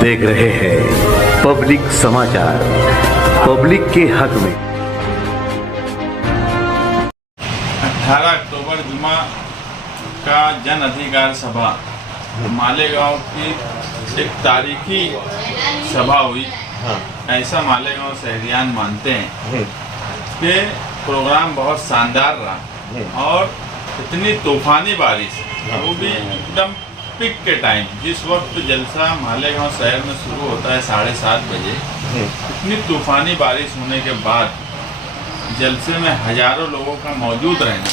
देख रहे हैं पब्लिक समाचार, पब्लिक के हक में। 18 अक्टूबर जुमा का जन अधिकार सभा मालेगांव की एक तारीखी सभा हुई। ऐसा मालेगांव शहरियान मानते हैं कि प्रोग्राम बहुत शानदार रहा और इतनी तूफानी बारिश, वो भी एकदम पिक के टाइम, जिस वक्त जलसा मालेगांव शहर में शुरू होता है 7:30 बजे, इतनी तूफानी बारिश होने के बाद जलसे में हजारों लोगों का मौजूद रहना,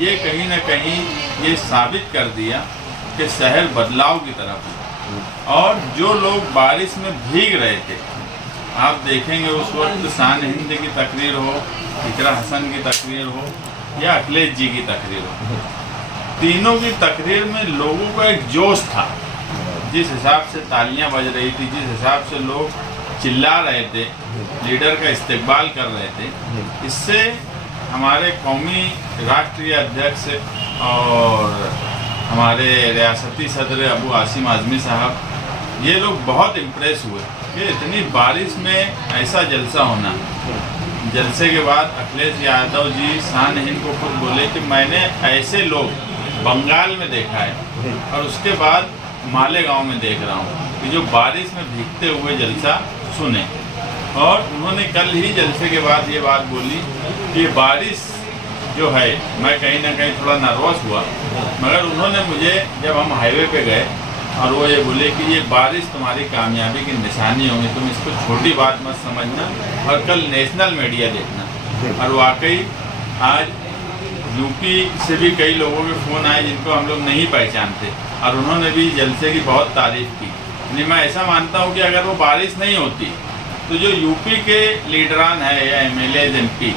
ये कहीं ना कहीं ये साबित कर दिया कि शहर बदलाव की तरफ है। और जो लोग बारिश में भीग रहे थे, आप देखेंगे उस वक्त शान हिंद की तकरीर हो, इकरा हसन की तकरीर हो या अखिलेश जी की तकरीर हो, तीनों की तकरीर में लोगों का एक जोश था। जिस हिसाब से तालियां बज रही थी, जिस हिसाब से लोग चिल्ला रहे थे, लीडर का इस्तकबाल कर रहे थे, इससे हमारे कौमी राष्ट्रीय अध्यक्ष और हमारे रियासती सदर अबू आसिम आज़मी साहब, ये लोग बहुत इम्प्रेस हुए कि इतनी बारिश में ऐसा जलसा होना। जलसे के बाद अखिलेश यादव जी शान हिंद को खुद बोले कि मैंने ऐसे लोग बंगाल में देखा है और उसके बाद मालेगांव में देख रहा हूँ कि जो बारिश में भीगते हुए जलसा सुने। और उन्होंने कल ही जलसे के बाद ये बात बोली कि ये बारिश जो है, मैं कहीं ना कहीं थोड़ा नर्वस हुआ, मगर उन्होंने मुझे, जब हम हाईवे पे गए और वो ये बोले कि ये बारिश तुम्हारी कामयाबी की निशानी होगी, तुम इसको छोटी बात मत समझना और कल नेशनल मीडिया देखना। और वाकई आज यूपी से भी कई लोगों के फ़ोन आए जिनको हम लोग नहीं पहचानते और उन्होंने भी जलसे की बहुत तारीफ़ की। यानी मैं ऐसा मानता हूँ कि अगर वो बारिश नहीं होती तो जो यूपी के लीडरान है या MLA MP,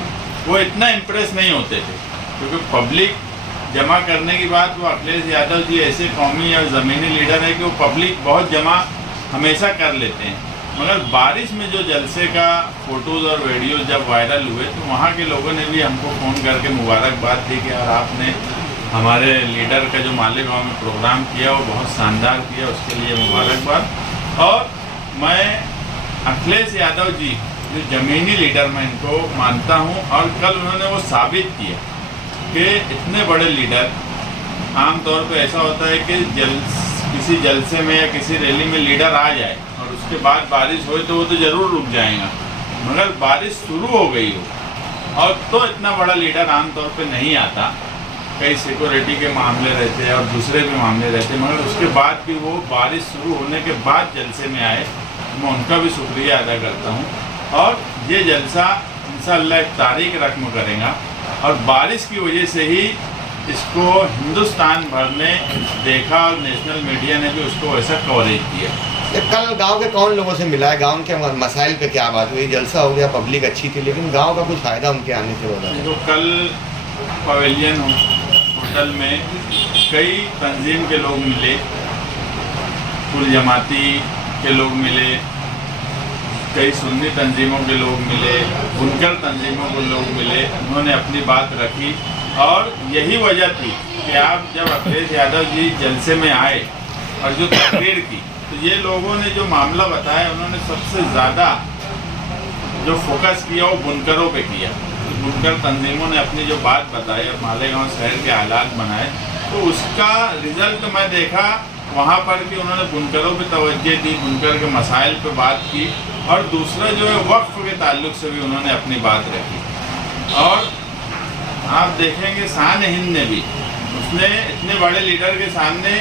वो इतना इम्प्रेस नहीं होते थे, क्योंकि पब्लिक जमा करने की बात, वो अखिलेश यादव जी ऐसे कौमी और ज़मीनी लीडर है कि वो पब्लिक बहुत जमा हमेशा कर लेते हैं। मगर बारिश में जो जलसे का फ़ोटोज़ और वीडियो जब वायरल हुए तो वहाँ के लोगों ने भी हमको फ़ोन करके मुबारकबाद दी कि यार आपने हमारे लीडर का जो मालेगांव में प्रोग्राम किया वो बहुत शानदार किया, उसके लिए मुबारकबाद। और मैं अखिलेश यादव जी जो ज़मीनी लीडर, मैं इनको मानता हूँ और कल उन्होंने वो साबित किया कि इतने बड़े लीडर, आम तौर पे ऐसा होता है कि किसी जलसे में या किसी रैली में लीडर आ जाए और उसके बाद बारिश हो तो वो तो ज़रूर रुक जाएगा, मगर बारिश शुरू हो गई हो और तो इतना बड़ा लीडर आमतौर पे नहीं आता। कई सिक्योरिटी के मामले रहते हैं और दूसरे भी मामले रहते हैं, मगर उसके बाद भी वो बारिश शुरू होने के बाद जलसे में आए, मैं उनका भी शुक्रिया अदा करता हूँ। और ये जलसा इंशाअल्लाह एक तारीख रकम करेगा और बारिश की वजह से ही इसको हिंदुस्तान भर ने देखा और नेशनल मीडिया ने भी उसको वैसा कवरेज किया। कल गांव के कौन लोगों से मिला है, गांव के मसाइल पे क्या बात हुई? जलसा हो गया, पब्लिक अच्छी थी, लेकिन गांव का कुछ फ़ायदा उनके आने से होगा? तो कल पवेलियन होटल में कई तंजीम के लोग मिले, कुल जमाती के लोग मिले, कई सुन्नी तंजीमों के लोग मिले, बुनकर तंजीमों के लोग मिले, उन्होंने अपनी बात रखी। और यही वजह थी कि आप जब अखिलेश यादव जी जलसे में आए और जो तकरीर की, तो ये लोगों ने जो मामला बताया, उन्होंने सबसे ज़्यादा जो फोकस किया वो बुनकरों पे किया। तो बुनकर तंजीमों ने अपनी जो बात बताई और मालेगांव शहर के हालात बनाए, तो उसका रिज़ल्ट मैं देखा वहाँ पर कि उन्होंने बुनकरों पे तवज्जो दी, बुनकर के मसाइल पे बात की और दूसरा जो है वक्फ के ताल्लुक से भी उन्होंने अपनी बात रखी। और आप देखेंगे शान हिंद ने भी, उसने इतने बड़े लीडर के सामने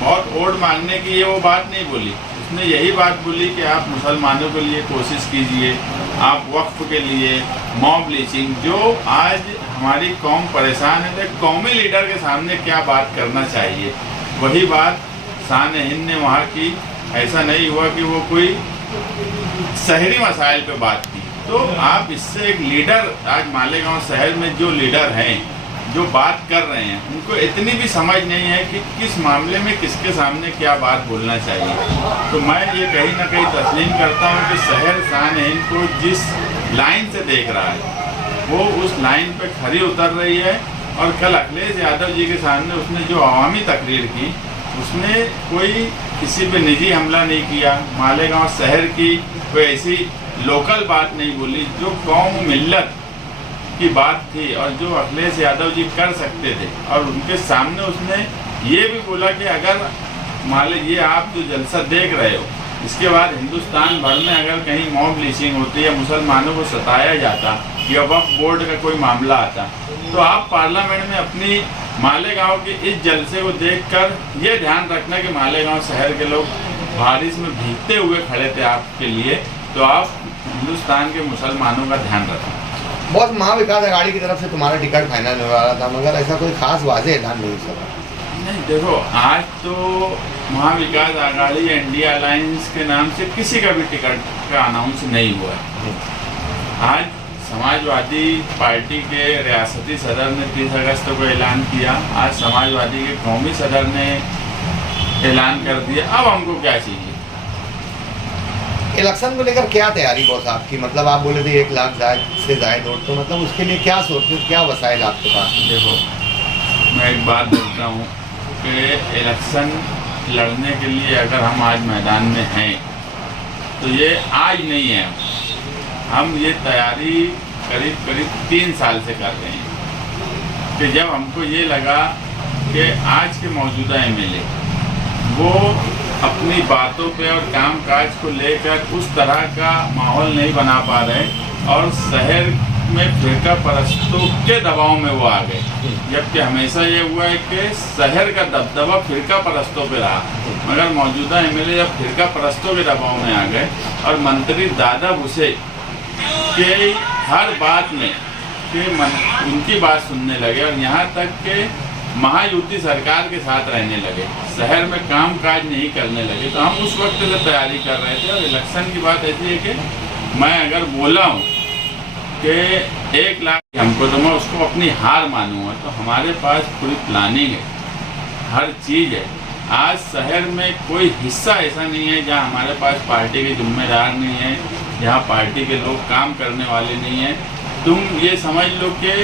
बहुत वोट मांगने की ये वो बात नहीं बोली, उसने यही बात बोली कि आप मुसलमानों के लिए कोशिश कीजिए, आप वक्फ के लिए, मॉब लिंचिंग, जो आज हमारी कौम परेशान है, तो कौमी लीडर के सामने क्या बात करना चाहिए, वही बात शान हिंद ने वहाँ की। ऐसा नहीं हुआ कि वो कोई शहरी मसाइल पे बात की। तो आप इससे एक लीडर, आज मालेगांव शहर में जो लीडर हैं, जो बात कर रहे हैं, उनको इतनी भी समझ नहीं है कि किस मामले में किसके सामने क्या बात बोलना चाहिए। तो मैं ये कहीं ना कहीं तस्लीम करता हूँ कि शहर शान हिंद को जिस लाइन से देख रहा है, वो उस लाइन पे खरी उतर रही है। और कल अखिलेश यादव जी के सामने उसने जो अवामी तकरीर की, उसने कोई किसी पे निजी हमला नहीं किया, मालेगांव शहर की कोई ऐसी लोकल बात नहीं बोली जो कौम मिल्लत की बात थी और जो अखिलेश यादव जी कर सकते थे। और उनके सामने उसने ये भी बोला कि अगर मान लीजिए आप जो जलसा देख रहे हो, इसके बाद हिंदुस्तान भर में अगर कहीं मॉब लिंचिंग होती या मुसलमानों को सताया जाता या वक्फ बोर्ड का कोई मामला आता, तो आप पार्लियामेंट में अपनी मालेगांव के इस जलसे को देखकर ये ध्यान रखना कि मालेगांव शहर के लोग बारिश में भीगते हुए खड़े थे आपके लिए, तो आप हिंदुस्तान के मुसलमानों का ध्यान रखना। बहुत महाविकास आघाड़ी की तरफ से तुम्हारा टिकट फाइनल हो रहा था, मगर ऐसा कोई खास वाज़ेह ऐलान नहीं हुआ। नहीं, देखो आज तो महाविकास आघाड़ी इंडिया अलायंस के नाम से किसी का भी टिकट का अनाउंस नहीं हुआ है। आज समाजवादी पार्टी के रियासती सदर ने 30 अगस्त को ऐलान किया, आज समाजवादी के कौमी सदर ने ऐलान कर दिया। अब हमको क्या चाहिए? इलेक्शन को लेकर क्या तैयारी बॉस आपकी? मतलब आप बोले थे 1 लाख से ज़्यादा वोट, तो मतलब उसके लिए क्या सोचते हो, क्या वसाइल आपके पास? देखो, मैं एक बात बोलता हूँ कि इलेक्शन लड़ने के लिए अगर हम आज मैदान में हैं तो ये आज नहीं है, हम ये तैयारी करीब 3 साल से कर रहे हैं। कि जब हमको ये लगा कि आज के मौजूदा एमएलए वो अपनी बातों पे और कामकाज को लेकर उस तरह का माहौल नहीं बना पा रहे और शहर में फिरका परस्तों के दबाव में वो आ गए, जबकि हमेशा ये हुआ है कि शहर का दबदबा फिरका परस्तों पे रहा, मगर मौजूदा एमएलए जब फिरका परस्तों के दबाव में आ गए और मंत्री दादा भूसे के हर बात में कि उनकी बात सुनने लगे और यहाँ तक कि महायुति सरकार के साथ रहने लगे, शहर में काम काज नहीं करने लगे, तो हम उस वक्त से तैयारी कर रहे थे। और इलेक्शन की बात ऐसी है कि मैं अगर बोला हूँ कि 1 लाख हमको, तो मैं उसको अपनी हार मानूंगा। तो हमारे पास पूरी प्लानिंग है, हर चीज़ है। आज शहर में कोई हिस्सा ऐसा नहीं है जहाँ हमारे पास पार्टी के जिम्मेदार नहीं है, जहाँ पार्टी के लोग काम करने वाले नहीं हैं। तुम ये समझ लो कि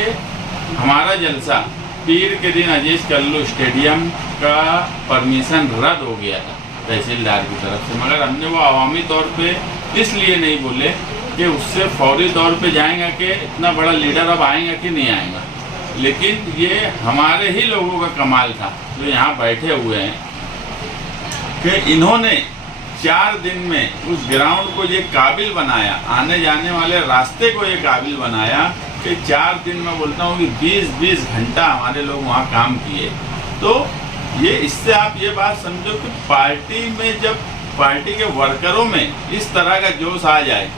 हमारा जलसा पीर के दिन अजीज कल्लू स्टेडियम का परमिशन रद्द हो गया था तहसीलदार की तरफ से, मगर हमने वो अवामी तौर पे इसलिए नहीं बोले कि उससे फौरी तौर पे जाएगा कि इतना बड़ा लीडर अब आएगा कि नहीं आएगा। लेकिन ये हमारे ही लोगों का कमाल था जो यहाँ बैठे हुए हैं कि इन्होंने 4 दिन में उस ग्राउंड को ये काबिल बनाया, आने जाने वाले रास्ते को ये काबिल बनाया कि 4 दिन में बोलता हूँ कि 20-20 घंटा हमारे लोग वहाँ काम किए। तो ये इससे आप ये बात समझो कि पार्टी में जब पार्टी के वर्करों में इस तरह का जोश आ जाए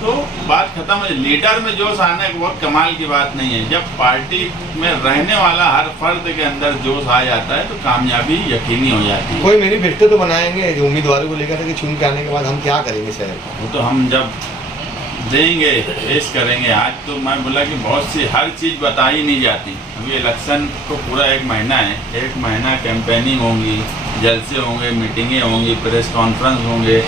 तो बात खत्म है। लीडर में जोश आना एक बहुत कमाल की बात नहीं है, जब पार्टी में रहने वाला हर फर्द के अंदर जोश आ जाता है तो कामयाबी यकीनी हो जाती है। कोई मैनिफेस्टो तो बनाएंगे जो उम्मीदवारों को लेकर कि चुन के आने के बाद हम क्या करेंगे शहर को? वो तो हम जब देंगे पेश करेंगे। आज तो मैं बोला कि बहुत सी हर चीज़ बताई नहीं जाती। अभी इलेक्शन को पूरा 1 महीना है, 1 महीना कैंपेनिंग होंगी, जलसे होंगे, मीटिंगें होंगी, प्रेस कॉन्फ्रेंस होंगे,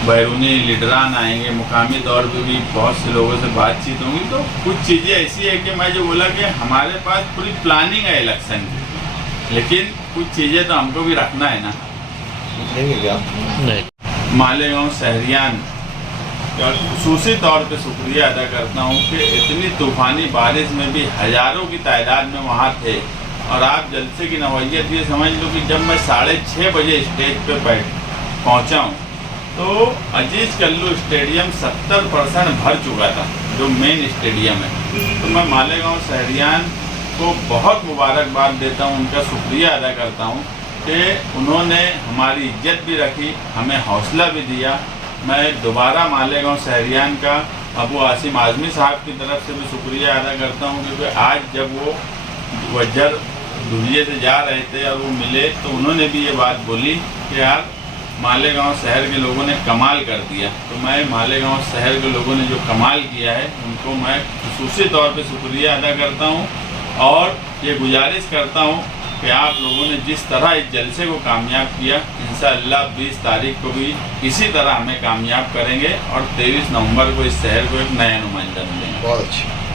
बैरूनी लीडरान आएंगे, मुकामी तौर पे भी बहुत से लोगों से बातचीत होंगी। तो कुछ चीज़ें ऐसी है कि मैं जो बोला कि हमारे पास पूरी प्लानिंग है इलेक्शन की, लेकिन कुछ चीज़ें तो हमको भी रखना है ना। देंगे क्या? नहीं। मालेगांव शहरियान और खुसूसी तौर पे शुक्रिया अदा करता हूँ कि इतनी तूफ़ानी बारिश में भी हज़ारों की तादाद में वहाँ थे। और आप जलसे की नौइयत ये समझ लो कि जब मैं 6:30 बजे स्टेज पे पहुँचा हूँ तो अजीज कल्लू स्टेडियम 70% भर चुका था, जो मेन स्टेडियम है। तो मैं मालेगांव शहरियान को बहुत मुबारकबाद देता हूँ, उनका शुक्रिया अदा करता हूँ कि उन्होंने हमारी इज्जत भी रखी, हमें हौसला भी दिया। मैं दोबारा मालेगांव शहरियान का अबू आसिम आज़मी साहब की तरफ से भी शुक्रिया अदा करता हूँ, क्योंकि आज जब वो वजर दुनिया से जा रहे थे और वो मिले तो उन्होंने भी ये बात बोली कि यार मालेगांव शहर के लोगों ने कमाल कर दिया। तो मैं मालेगांव शहर के लोगों ने जो कमाल किया है उनको मैं खुसूसी तौर पे शुक्रिया अदा करता हूँ और ये गुजारिश करता हूँ कि आप लोगों ने जिस तरह इस जलसे को कामयाब किया, इंशाअल्लाह 20 तारीख को भी इसी तरह हमें कामयाब करेंगे और 23 नवंबर को इस शहर को एक नया नुमाइंदा मिलेंगे। बहुत अच्छा।